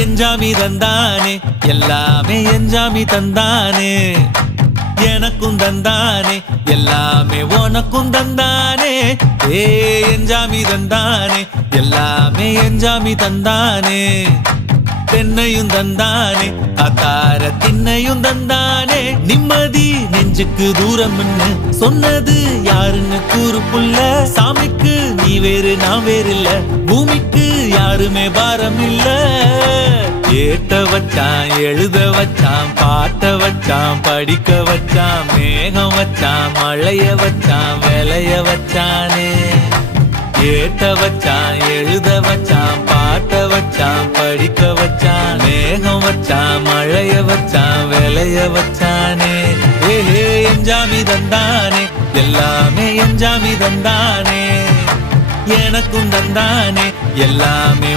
எஞ்சாமி தந்தானே எல்லாமே எஞ்சாமி தந்தானே எனக்கும் தந்தானே எல்லாமே உனக்கும் தந்தானே ஏ எஞ்சாமி தந்தானே எல்லாமே எஞ்சாமி தந்தானே தென்னையும் தந்தானே அத்தார திண்ணையும் தந்தானே நிம்மதி நெஞ்சுக்கு தூரம் சொன்னது யாருன்னு கூறு புள்ள சாமிக்கு நீ வேறு நான் வேறு இல்ல பூமிக்கு யாருமே பாரம் இல்ல ஏட்ட வச்சான் எழுத வச்சான் பாட்ட வச்சான் படிக்க வச்சான் மேகம் வச்சான் மழைய வச்சான் விளைய வச்சானே ஏட்ட வச்சான் எழுத வச்சான் பாட்ட வச்சான் படிக்க வச்சான் மேகம் வச்சான் மழைய வச்சான் விளைய வச்சானே ஏஹே எஞ்சாமி தந்தானே எல்லாமே எஞ்சாமி தந்தானே எனக்கும் தந்தானே எல்லாமே